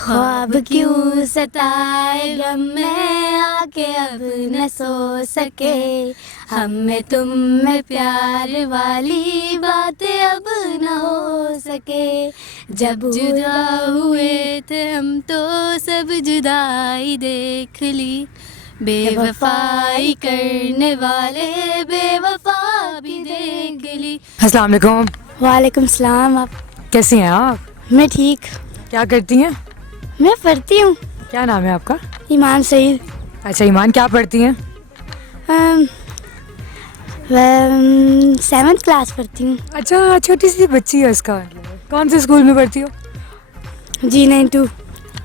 ख्वाब क्यों सताए गम में आके अब न सो सके, हम में तुम में प्यार वाली बातें अब न हो सके। जब जुदा हुए थे हम तो सब जुदाई देख ली, बेवफाई करने वाले बेवफा भी देख ली। अस्सलाम वालेकुम। वालेकुम सलाम। आप कैसी हैं आप? मैं ठीक। क्या करती हैं? मैं पढ़ती हूँ। क्या नाम है आपका? ईमान सईद। अच्छा ईमान, क्या पढ़ती हैं? 7th क्लास पढ़ती हूँ। अच्छा, छोटी सी बच्ची है इसका मतलब। कौन से स्कूल में पढ़ती हो? G92।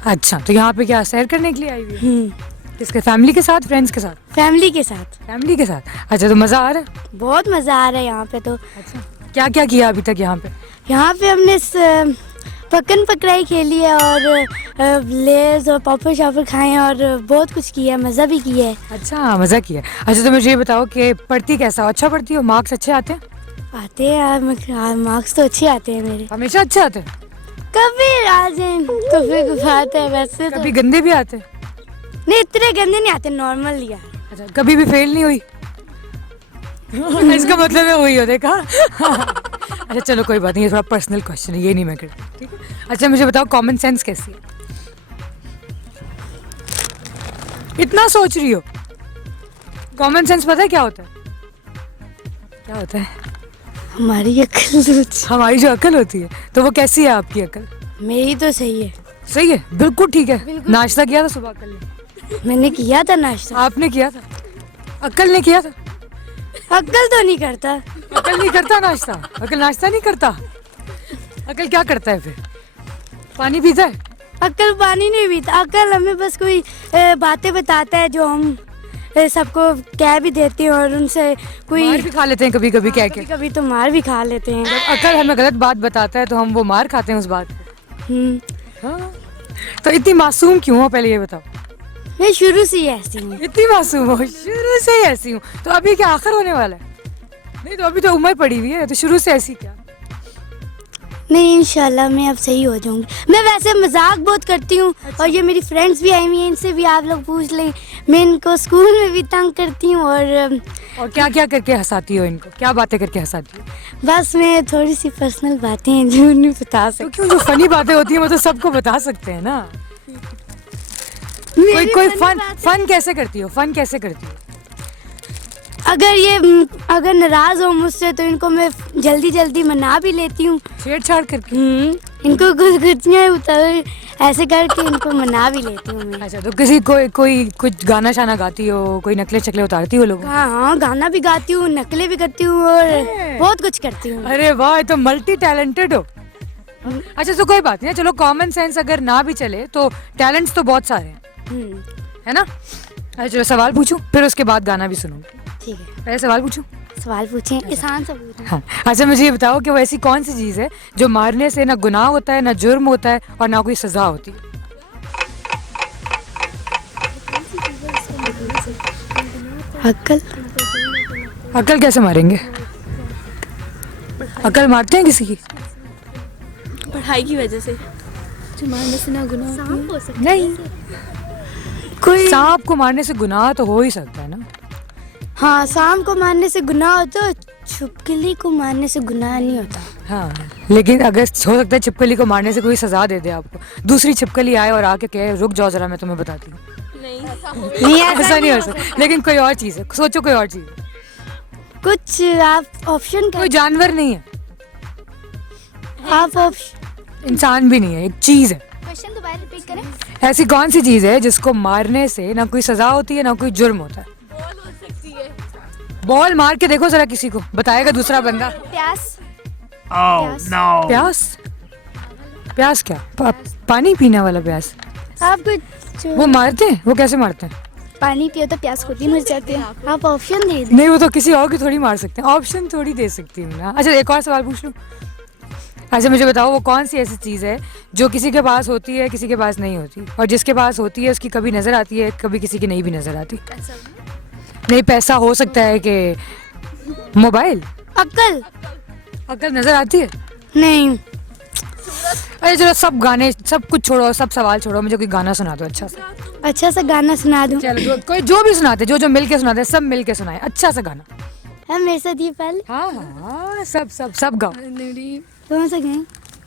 अच्छा, तो यहाँ पे क्या सैर करने के लिए आई हुई है? किसके, फैमिली के साथ, फ्रेंड्स के साथ? फैमिली के साथ। फैमिली के साथ। अच्छा, तो मज़ा आ रहा है? बहुत मज़ा आ रहा है यहाँ पे तो। अच्छा, क्या क्या किया अभी तक यहाँ पे? यहाँ पे हमने पकड़ पकड़ाई खेली है और लेज और पॉपर शॉपर खाए हैं और बहुत कुछ किया है, मज़ा भी किया है। अच्छा, मज़ा किया। अच्छा, तो मुझे ये बताओ कि पढ़ती कैसा हो? अच्छा पढ़ती हो? मार्क्स अच्छे आते हैं? आते हैं यार, मार्क्स तो अच्छे आते हैं मेरे। हमेशा अच्छे आते हैं? कभी आ जाए तो फिर बात है, वैसे तो कभी गंदे भी आते हैं? नहीं, इतने गंदे नहीं आते, नॉर्मल यार। अच्छा, कभी भी फेल नहीं हुई? इसका मतलब है वही हो, देखा। अच्छा चलो कोई बात नहीं, ये थोड़ा पर्सनल क्वेश्चन है, ये नहीं मैं करती, ठीक है। अच्छा मुझे बताओ, कॉमन सेंस कैसी है? इतना सोच रही हो? कॉमन सेंस पता है क्या होता है? क्या होता है? हमारी अक्ल। हमारी जो अकल होती है, तो वो कैसी है आपकी अकल? मेरी तो सही है। सही है, बिल्कुल ठीक है। नाश्ता किया था सुबह कल ने? मैंने किया था नाश्ता। आपने किया था? अकल ने किया था? अक्ल तो नहीं करता। अकल नहीं करता नाश्ता? अकल नाश्ता नहीं करता? अकल क्या करता है फिर? पानी पीता है? अक्ल पानी नहीं पीता। अक्ल हमें बस कोई बातें बताता है जो हम सबको कह भी देते हैं और उनसे कोई मार भी खा लेते हैं कभी कभी, कह के। कभी कभी तो मार भी खा लेते हैं। जब अकल हमें गलत बात बताता है तो हम वो मार खाते हैं उस बात पे। हाँ। तो इतनी मासूम क्यों हो, पहले ये बताओ। मैं शुरू से ही ऐसी हूँ। इतनी मासूम हो? शुरू से ही ऐसी हूँ? तो अभी क्या आखिर होने वाला है? नहीं तो अभी तो उम्र पड़ी हुई है, तो शुरू से ऐसी क्या? नहीं, इंशाल्लाह मैं अब सही हो जाऊंगी। मैं वैसे मजाक बहुत करती हूँ। अच्छा। और ये मेरी फ्रेंड्स भी आई हुई हैं, इनसे भी आप लोग पूछ लें। मैं इनको स्कूल में भी तंग करती हूँ और क्या क्या करके हंसाती हो इनको? क्या बातें करके हंसाती हो? बस मैं थोड़ी सी पर्सनल बातें हैं जो नहीं बता तो सकती। क्यों, जो फनी बातें होती हैं वो तो सबको बता सकते हैं ना। कोई फन कैसे करती हो? फन कैसे करती हो? अगर नाराज हो मुझसे तो इनको मैं जल्दी जल्दी मना भी लेती हूँ, छेड़छाड़ करके। इनको गुदगुदियाँ उतर ऐसे करके इनको मना भी लेती हूँ मैं। अच्छा, तो किसी कोई कुछ गाना शाना गाती हो? कोई नकले चकले उतारती हो लोगों? हाँ, गाना भी गाती हूँ, नकलें भी करती हूँ और बहुत कुछ करती हूँ। अरे वाह, तो मल्टी टैलेंटेड हो। अच्छा तो कोई बात नहीं, चलो कॉमन सेंस अगर ना भी चले तो टैलेंट्स तो बहुत सारे हैं, है ना। अच्छा चलो सवाल पूछूं, फिर उसके बाद गाना भी सुनूंगी। ठीक है, पहले सवाल पूछूं। सवाल पूछें, आसान सा पूछें। हाँ। अच्छा मुझे ये बताओ कि वो ऐसी कौन सी चीज़ है जो मारने से ना गुनाह होता है, ना जुर्म होता है और ना कोई सजा होती है? अक्ल। अकल कैसे मारेंगे? अकल मारते हैं किसी की? पढ़ाई की वजह से जो मारने से ना गुनाह हो सकता नहीं, कोई सांप को मारने से गुनाह तो हो ही सकता है ना। हाँ, सांप को मारने से गुनाह होता है, छिपकली को मारने से गुनाह नहीं होता। हाँ, लेकिन अगर हो सकता है छिपकली को मारने से कोई सजा दे दे आपको, दूसरी छिपकली आए और आके कहे रुक जाओ जरा मैं तुम्हें बताती हूँ। नहीं, ऐसा नहीं हो सकता। लेकिन कोई और चीज़ है, सोचो कोई और चीज़ है। कुछ आप ऑप्शन कोई जानवर नहीं है, आप ऑप्शन। इंसान भी नहीं है, एक चीज़ है। क्वेश्चन दोबारा रिपीट करें। ऐसी कौन सी चीज़ है जिसको मारने से ना कोई सजा होती है ना कोई जुर्म होता है? बॉल हो सकती है। बॉल मार के देखो जरा किसी को, बताएगा दूसरा बंदा। प्यास। प्यास? प्यास क्या? पानी पीने वाला प्यास? आप कुछ वो मारते हैं? वो कैसे मारते हैं? पानी पियो तो प्यास खुद ही मर जाती है। आप ऑप्शन दे दें। नहीं, वो तो किसी और की थोड़ी मार सकते हैं, ऑप्शन थोड़ी दे सकती हूँ ना। अच्छा एक और सवाल पूछ लूँ। अच्छा मुझे बताओ, वो कौन सी ऐसी चीज़ है जो किसी के पास होती है किसी के पास नहीं होती, और जिसके पास होती है उसकी कभी नज़र आती है, कभी किसी की नहीं भी नज़र आती? नहीं, पैसा हो सकता है कि मोबाइल। अक्ल। अकल नज़र आती है? नहीं, अरे चलो सब गाने सब कुछ छोड़ो, सब सवाल छोड़ो, मुझे कोई गाना सुना दो अच्छा सा। अच्छा सा गाना सुना दूँ? चलो कोई जो भी सुनाते, जो मिल के सुनाते, सब मिल के सुनाए अच्छा सा गाना। हम मेरे साथ ही पहले हाँ हाँ सब सब सब गाओ। कौन सा गाएं?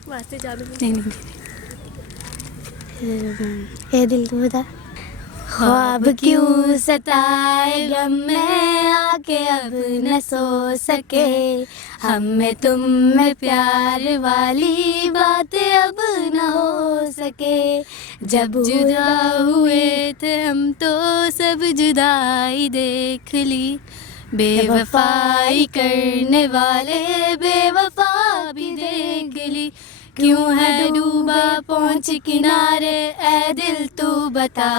वास्ते जादू नहीं नहीं ये दिल को बता। ख्वाब क्यों सताए गम में आके अब न सो सके, हम में तुम में प्यार वाली बातें अब न हो सके। जब जुदा हुए थे हम तो सब जुदाई देख ली, बेवफाई करने वाले बेवफा भी देख ली। क्यों है डूबा पहुंच किनारे ऐ दिल तू बता,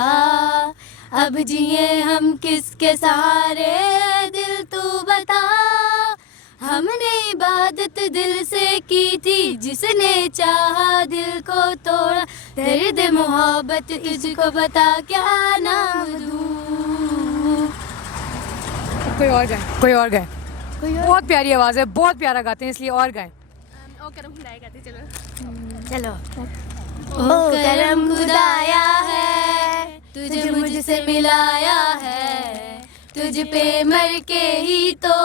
अब जिए हम किसके सहारे ऐ दिल तू बता। हमने इबादत दिल से की थी जिसने चाहा दिल को तोड़ा, दर्द मोहब्बत तुझको बता क्या नाम दूं। कोई और गाए, कोई और गाए। बहुत प्यारी आवाज़ है, बहुत प्यारा गाते हैं, इसलिए और गाएं। ओ करम खुदाया गाते चलो। चलो। ओ करम खुदाया है तुझे मुझसे मिलाया है, तुझ पे मर के ही तो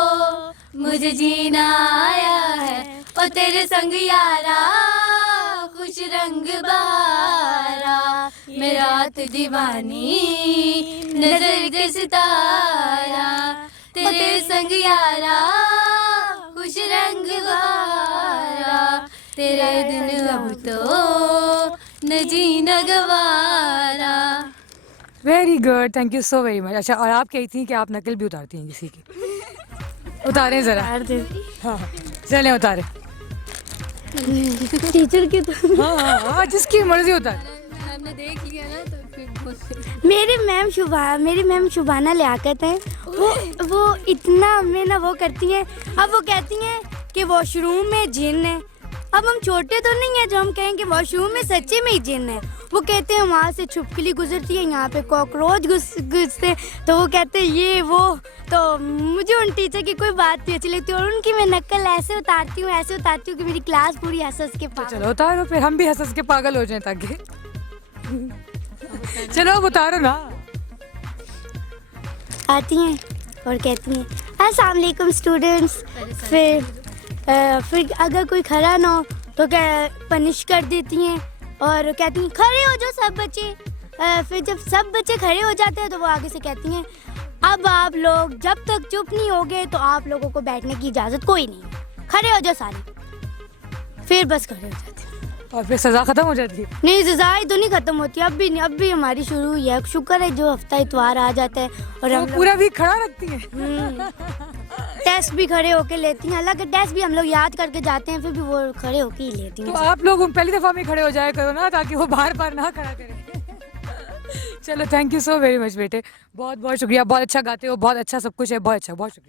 मुझे जीना आया है। ओ तेरे संग यारा खुश रंग बहारा, मेरा तो दीवानी नजर के सितारा। तेरे संग यारा खुश रंग बहारा, तेरे दिन अब तो न जीना गवारा। Very good, thank you so very much. अच्छा और आप कही थी कि आप नकल भी उतारती हैं किसी की? उतारें जरा। हाँ हाँ चलें उतारें। टीचर की तो हाँ हाँ हाँ जिसकी मर्जी उतारे। हमने देख लिया ना तो फिर मेरी मैम शुभाना लियाकत है, वो इतना हमें ना वो करती हैं। अब वो कहती हैं कि वॉशरूम में जिन है। अब हम छोटे तो नहीं है जो हम कहें कि वॉशरूम में सच्चे में ही जिन है। वो कहते हैं वहाँ से छुपकली गुजरती है, यहाँ पे कॉकरोच घुसते हैं, तो वो कहते हैं ये वो। तो मुझे उन टीचर की कोई बात नहीं अच्छी लगती, और उनकी मैं नकल ऐसे उतारती हूँ कि मेरी क्लास पूरी हंस हंस के पागल। चलो उतारो फिर, हम भी हंस हंस के पागल हो जाएं ताकि। चलो अब उतारो ना। आती हैं और कहती हैं अस्सलाम वालेकुम स्टूडेंट्स। फिर अगर कोई खड़ा ना हो तो क्या पनिश कर देती हैं और कहती हैं खड़े हो जाओ सब बच्चे। फिर जब सब बच्चे खड़े हो जाते हैं तो वो आगे से कहती हैं अब आप लोग जब तक चुप नहीं होगे तो आप लोगों को बैठने की इजाज़त कोई नहीं है, खड़े हो जाओ सारे। फिर बस खड़े हो जाते हैं और फिर सजा खत्म हो जाती है। नहीं सजाएं तो नहीं खत्म होती, अब भी हमारी शुरू हुई है। शुक्र है जो हफ्ता इतवार आ जाता है और वो हम पूरा वीक खड़ा रखती है। टेस्ट भी खड़े होके लेती हैं। हालांकि टेस्ट भी हम लोग याद करके जाते हैं, फिर भी वो खड़े होके ही लेती तो हैं। आप लोग पहली दफा में खड़े हो जाया करो ना, ताकि वो बार बार ना खड़ा करे। चलो thank you so very much बेटे, बहुत बहुत शुक्रिया, बहुत अच्छा गाते हो, बहुत अच्छा सब कुछ है, बहुत अच्छा, बहुत शुक्रिया।